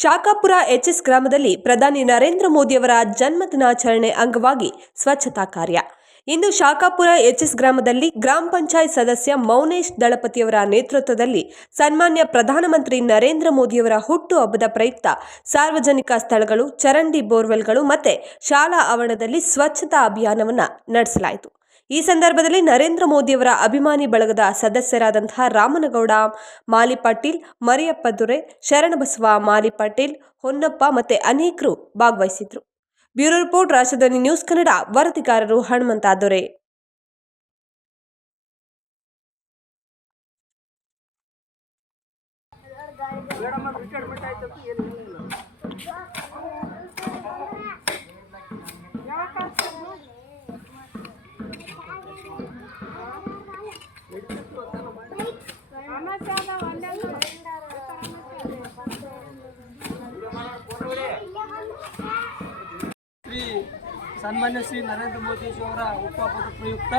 Shakhapur H S ಗ್ರಾಮದಲ್ಲಿ ಪ್ರಧಾನಿ ನರೇಂದ್ರ ಮೋದಿಯವರ ಜನ್ಮದಿನಾಚರಣೆ ಅಂಗವಾಗಿ ಸ್ವಚ್ಛತಾ ಕಾರ್ಯ. ಇಂದು ಶಾಖಾಪುರ ಎಚ್ಎಸ್ ಗ್ರಾಮದಲ್ಲಿ ಗ್ರಾಮ ಪಂಚಾಯತ್ ಸದಸ್ಯ ಮೌನೇಶ್ ದಳಪತಿಯವರ ನೇತೃತ್ವದಲ್ಲಿ ಸನ್ಮಾನ್ಯ ಪ್ರಧಾನಮಂತ್ರಿ ನರೇಂದ್ರ ಮೋದಿಯವರ ಹುಟ್ಟುಹಬ್ಬದ ಪ್ರಯುಕ್ತ ಸಾರ್ವಜನಿಕ ಸ್ಥಳಗಳು, ಚರಂಡಿ, ಬೋರ್ವೆಲ್ಗಳು ಮತ್ತು ಶಾಲಾ ಆವರಣದಲ್ಲಿ ಸ್ವಚ್ಛತಾ ಅಭಿಯಾನವನ್ನು ನಡೆಸಲಾಯಿತು. ಈ ಸಂದರ್ಭದಲ್ಲಿ ನರೇಂದ್ರ ಮೋದಿಯವರ ಅಭಿಮಾನಿ ಬಳಗದ ಸದಸ್ಯರಾದಂತಹ ರಾಮನಗೌಡ ಮಾಲಿಪಾಟೀಲ್, ಮರಿಯಪ್ಪ ದುರೆ, ಶರಣಬಸವ ಮಾಲಿಪಾಟೀಲ್, ಹೊನ್ನಪ್ಪ ಮತ್ತು ಅನೇಕರು ಭಾಗವಹಿಸಿದ್ರು. ಬ್ಯೂರೋ ರಿಪೋರ್ಟ್, ರಾಜಧಾನಿ ನ್ಯೂಸ್ ಕನ್ನಡ. ವರದಿಗಾರರು ಹನುಮಂತ ದೊರೆ. ಸನ್ಮಾನ್ಯ ಶ್ರೀ ನರೇಂದ್ರ ಮೋದಿಜಿಯವರ ಹುಟ್ಟುಹಬ್ಬದ ಪ್ರಯುಕ್ತ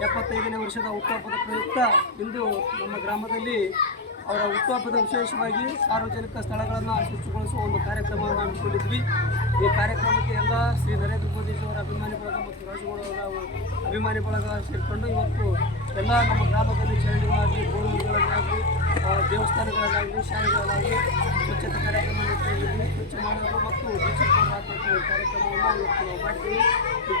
75ನೇ ವರ್ಷದ ಹುಟ್ಟುಹಬ್ಬದ ಪ್ರಯುಕ್ತ ಇಂದು ನಮ್ಮ ಗ್ರಾಮದಲ್ಲಿ ಅವರ ಹುಟ್ಟುಹಬ್ಬದ ವಿಶೇಷವಾಗಿ ಸಾರ್ವಜನಿಕ ಸ್ಥಳಗಳನ್ನು ಸ್ವಚ್ಛಗೊಳಿಸುವ ಒಂದು ಕಾರ್ಯಕ್ರಮವನ್ನು ಹಮ್ಮಿಕೊಂಡಿದ್ವಿ. ಈ ಕಾರ್ಯಕ್ರಮಕ್ಕೆ ಎಲ್ಲ ಶ್ರೀ ನರೇಂದ್ರ ಮೋದಿಜಿಯವರ ಅಭಿಮಾನಿ ಬಳಗ ಮತ್ತು ರಾಜಗೌಡರ ಅಭಿಮಾನಿ ಬಳಗ ಸೇರಿಕೊಂಡು ಇವತ್ತು ಎಲ್ಲ ನಮ್ಮ ಗ್ರಾಮದಲ್ಲಿ ಚರಂಡಿಗಳಾಗಲಿ, ಬೋರ್ವೆಲ್ಗಳನ್ನಾಗಲಿ, ದೇವಸ್ಥಾನಗಳನ್ನಾಗಲಿ, ಶಾಲೆಗಳನ್ನಾಗಲಿ ಸ್ವಚ್ಛತೆ ಕಾರ್ಯಕ್ರಮ ನಡೆಸಿದ್ದೀವಿ. ಸ್ವಚ್ಛ ಮಾಡೋದು ಮತ್ತು ಬ್ಲೀಚಿಂಗ್ ಪೌಡರ್ ಹಾಕುವಂಥ ಕಾರ್ಯಕ್ರಮವನ್ನು ಇವತ್ತು ನಾವು ಮಾಡಿದ್ದೀವಿ.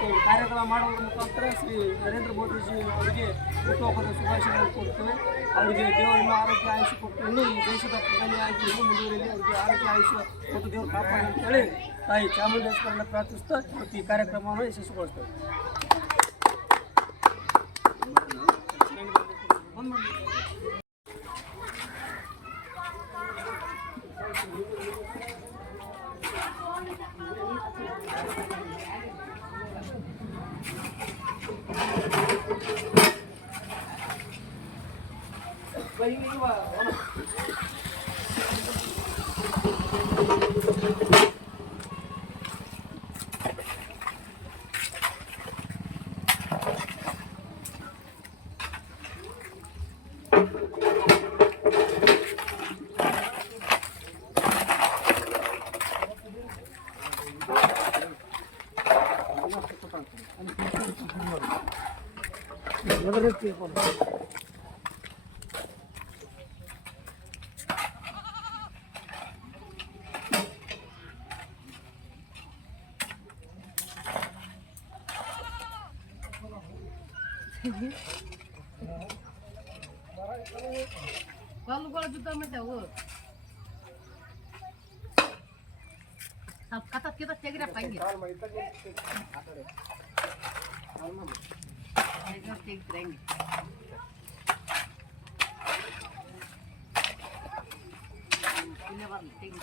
ಒಂದು ಕಾರ್ಯಕ್ರಮ ಮಾಡುವುದರ ಮುಖಾಂತರ ಶ್ರೀ ನರೇಂದ್ರ ಮೋದಿಜಿ ಅವರಿಗೆ ಹುಟ್ಟುಹಬ್ಬದ ಶುಭಾಶಯಗಳನ್ನು ಕೊಡ್ತೇವೆ. ಅವರಿಗೆ ದೇವರನ್ನು ಆರೋಗ್ಯ ಆಯುಷ್ಯ ಕೊಟ್ಟು ಇನ್ನೂ ಈ ದೇಶದ ಪ್ರಧಾನಿಯಾಗಿ ಇನ್ನೂ ಮುಂದುವರಿಯಲಿ, ಅವರಿಗೆ ಆರೋಗ್ಯ ಆಯುಷ್ಯ ಮತ್ತು ದೇವರು ಕಾಪಾಡಿ ಅಂತೇಳಿ ತಾಯಿ ಚಾಮುಂಡೇಶ್ವರನ ಪ್ರಾರ್ಥಿಸ್ತಾ ಇವತ್ತು ಈ ಕಾರ್ಯಕ್ರಮವನ್ನು ಯಶಸ್ವಿಗೊಳಿಸ್ತೇವೆ. ಕಲ್ಲುಗಳು ಬಿದ್ದಾವು. ಸ್ವಲ್ಪ ಕತ್ತ ಕಿತ್ತ ತೆಗಿರಪ್ಪ ಹಂಗೆ ತೆಗಿದ್ರೆ ಹಂಗೆ ಇಲ್ಲೇ ಬರಲಿ ತೆಗಿ.